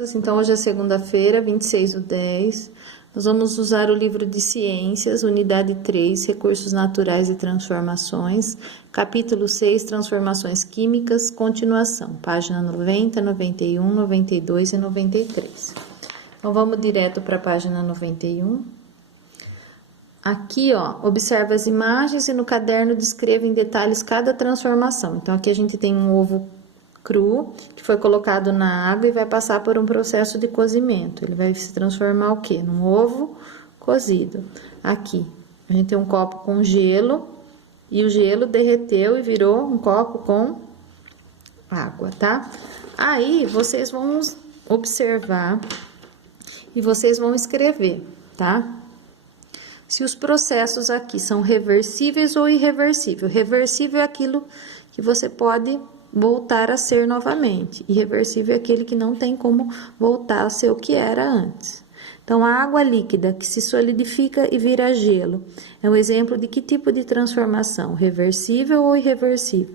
Então, hoje é segunda-feira, 26/10. Nós vamos usar o livro de Ciências, unidade 3, Recursos Naturais e Transformações, capítulo 6, Transformações Químicas, continuação, página 90, 91, 92 e 93. Então, vamos direto para a página 91. Aqui, ó, observa as imagens e no caderno descreva em detalhes cada transformação. Então, aqui a gente tem um ovo cru, que foi colocado na água e vai passar por um processo de cozimento. Ele vai se transformar o quê? Num ovo cozido. Aqui, a gente tem um copo com gelo, e o gelo derreteu e virou um copo com água, tá? Aí, vocês vão observar e vocês vão escrever, tá? Se os processos aqui são reversíveis ou irreversíveis. Reversível é aquilo que você pode voltar a ser novamente. Irreversível é aquele que não tem como voltar a ser o que era antes. Então, a água líquida que se solidifica e vira gelo é um exemplo de que tipo de transformação? Reversível ou irreversível?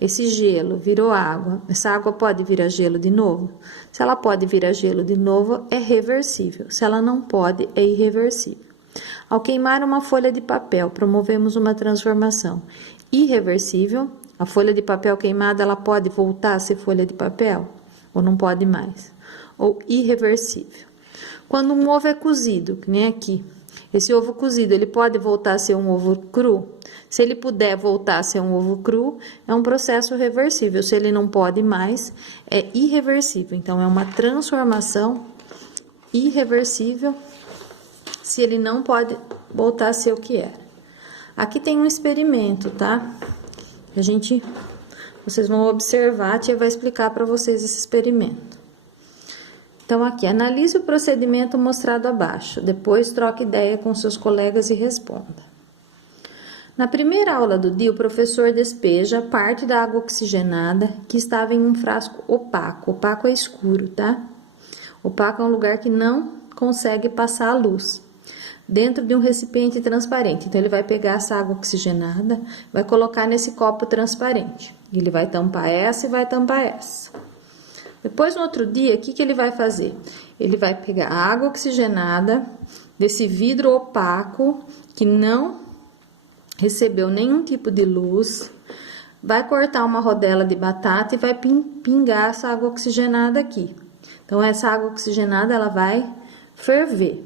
Esse gelo virou água. Essa água pode virar gelo de novo? Se ela pode virar gelo de novo, é reversível. Se ela não pode, é irreversível. Ao queimar uma folha de papel, promovemos uma transformação irreversível. A folha de papel queimada, ela pode voltar a ser folha de papel? Ou não pode mais? Ou irreversível. Quando um ovo é cozido, que nem aqui, esse ovo cozido, ele pode voltar a ser um ovo cru? Se ele puder voltar a ser um ovo cru, é um processo reversível. Se ele não pode mais, é irreversível. Então, é uma transformação irreversível, se ele não pode voltar a ser o que era. Aqui tem um experimento, tá? Vocês vão observar, a tia vai explicar para vocês esse experimento. Então, aqui, analise o procedimento mostrado abaixo. Depois, troque ideia com seus colegas e responda. Na primeira aula do dia, o professor despeja parte da água oxigenada que estava em um frasco opaco. Opaco é escuro, tá? Opaco é um lugar que não consegue passar a luz, dentro de um recipiente transparente. Então, ele vai pegar essa água oxigenada, vai colocar nesse copo transparente. Ele vai tampar essa e vai tampar essa. Depois, no outro dia, o que ele vai fazer? Ele vai pegar a água oxigenada desse vidro opaco, que não recebeu nenhum tipo de luz, vai cortar uma rodela de batata e vai pingar essa água oxigenada aqui. Então, essa água oxigenada, ela vai ferver,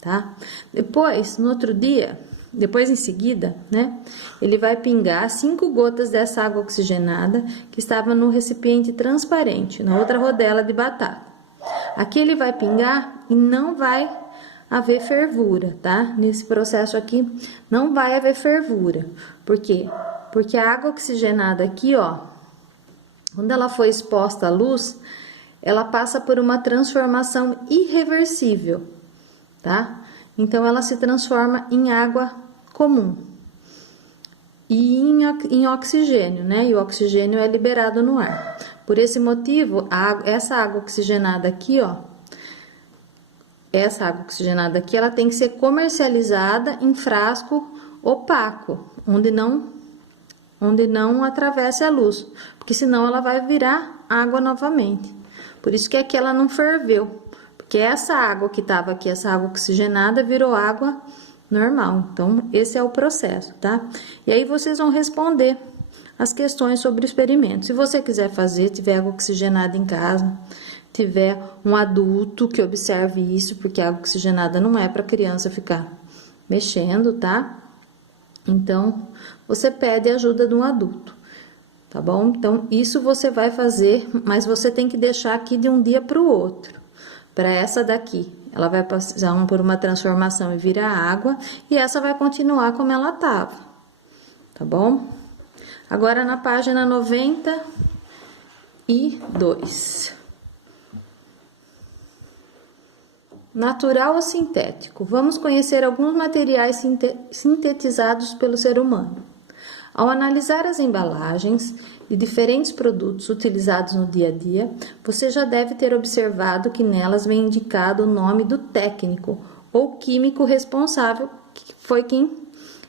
tá? Depois, no outro dia, depois em seguida, né? Ele vai pingar 5 gotas dessa água oxigenada que estava no recipiente transparente, na outra rodela de batata. Aqui ele vai pingar e não vai haver fervura, tá? Nesse processo aqui não vai haver fervura. Por quê? Porque a água oxigenada aqui, ó, quando ela foi exposta à luz, ela passa por uma transformação irreversível, tá? Então, ela se transforma em água comum e em oxigênio, né? E o oxigênio é liberado no ar. Por esse motivo, essa água oxigenada aqui, ó, essa água oxigenada aqui, ela tem que ser comercializada em frasco opaco, onde não atravesse a luz, porque senão ela vai virar água novamente. Por isso que aqui ela não ferveu. Porque essa água que estava aqui, essa água oxigenada, virou água normal. Então, esse é o processo, tá? E aí, vocês vão responder as questões sobre o experimento. Se você quiser fazer, tiver água oxigenada em casa, tiver um adulto que observe isso, porque a água oxigenada não é para criança ficar mexendo, tá? Então, você pede ajuda de um adulto, tá bom? Então, isso você vai fazer, mas você tem que deixar aqui de um dia para o outro. Para essa daqui, ela vai passar por uma transformação e virar água, e essa vai continuar como ela estava, tá bom? Agora, na página 92. Natural ou sintético? Vamos conhecer alguns materiais sintetizados pelo ser humano. Ao analisar as embalagens de diferentes produtos utilizados no dia a dia, você já deve ter observado que nelas vem indicado o nome do técnico ou químico responsável, que foi quem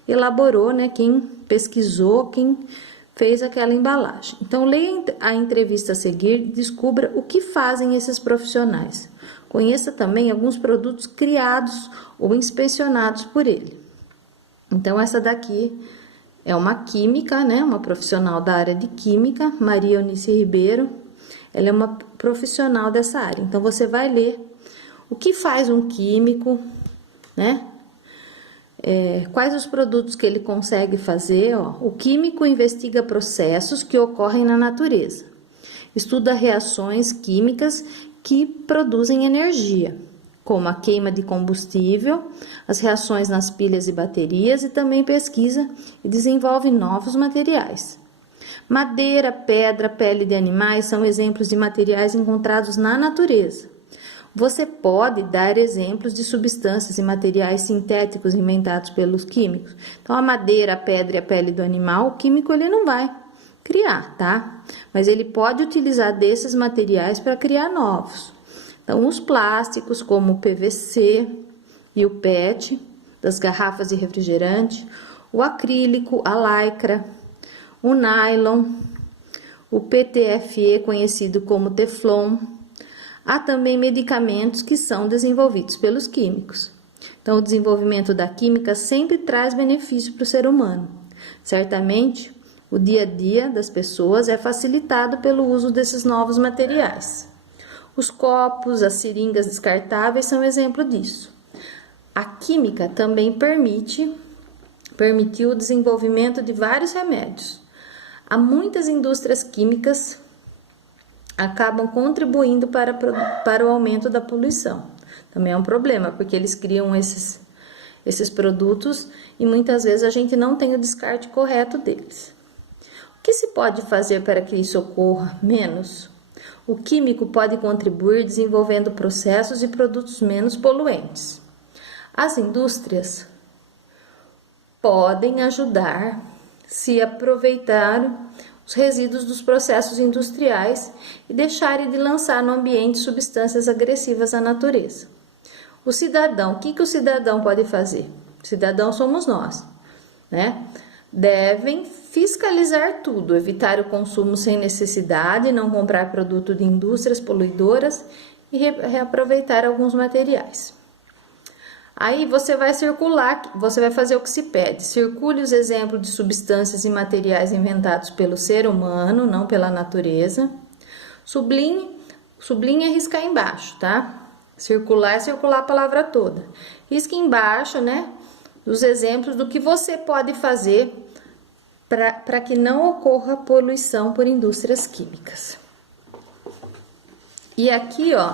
elaborou, né, quem pesquisou, quem fez aquela embalagem. Então, leia a entrevista a seguir e descubra o que fazem esses profissionais. Conheça também alguns produtos criados ou inspecionados por ele. Então, essa daqui é uma química, né? Uma profissional da área de química, Maria Eunice Ribeiro. Ela é uma profissional dessa área. Então, você vai ler o que faz um químico, né? Quais os produtos que ele consegue fazer, ó. O químico investiga processos que ocorrem na natureza. Estuda reações químicas que produzem energia, como a queima de combustível, as reações nas pilhas e baterias, e também pesquisa e desenvolve novos materiais. Madeira, pedra, pele de animais são exemplos de materiais encontrados na natureza. Você pode dar exemplos de substâncias e materiais sintéticos inventados pelos químicos. Então, a madeira, a pedra e a pele do animal, o químico ele não vai criar, tá? Mas ele pode utilizar desses materiais para criar novos. Então, os plásticos, como o PVC e o PET, das garrafas de refrigerante, o acrílico, a lycra, o nylon, o PTFE, conhecido como Teflon. Há também medicamentos que são desenvolvidos pelos químicos. Então, o desenvolvimento da química sempre traz benefício para o ser humano. Certamente, o dia a dia das pessoas é facilitado pelo uso desses novos materiais. Os copos, as seringas descartáveis são exemplo disso. A química também permitiu o desenvolvimento de vários remédios. Há muitas indústrias químicas acabam contribuindo para o aumento da poluição. Também é um problema, porque eles criam esses produtos e muitas vezes a gente não tem o descarte correto deles. O que se pode fazer para que isso ocorra menos? O químico pode contribuir desenvolvendo processos e produtos menos poluentes. As indústrias podem ajudar se aproveitar os resíduos dos processos industriais e deixarem de lançar no ambiente substâncias agressivas à natureza. O cidadão, o que o cidadão pode fazer? O cidadão somos nós, né? Devem fiscalizar tudo, evitar o consumo sem necessidade, não comprar produto de indústrias poluidoras e reaproveitar alguns materiais. Aí você vai circular, você vai fazer o que se pede. Circule os exemplos de substâncias e materiais inventados pelo ser humano, não pela natureza. Sublinhe e riscar embaixo, tá? Circular é circular a palavra toda. Risque embaixo, né? Os exemplos do que você pode fazer para que não ocorra poluição por indústrias químicas. E aqui, ó,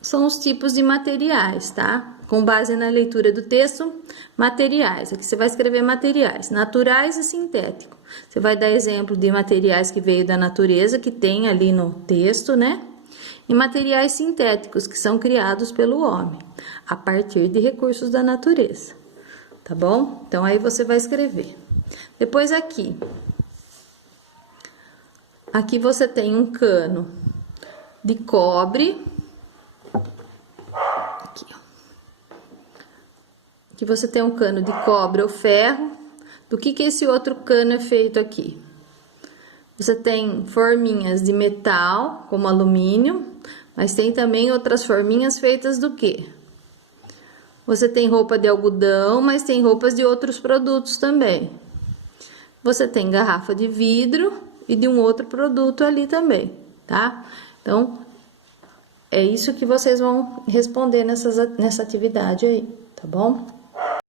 são os tipos de materiais, tá? Com base na leitura do texto, materiais. Aqui você vai escrever materiais, naturais e sintéticos. Você vai dar exemplo de materiais que veio da natureza, que tem ali no texto, né? E materiais sintéticos, que são criados pelo homem, a partir de recursos da natureza. Tá bom? Então, aí você vai escrever. Depois aqui você tem um cano de cobre. Aqui, ó. Aqui você tem um cano de cobre ou ferro. Do que esse outro cano é feito aqui? Você tem forminhas de metal, como alumínio, mas tem também outras forminhas feitas do quê? Você tem roupa de algodão, mas tem roupas de outros produtos também. Você tem garrafa de vidro e de um outro produto ali também, tá? Então, é isso que vocês vão responder nessa atividade aí, tá bom?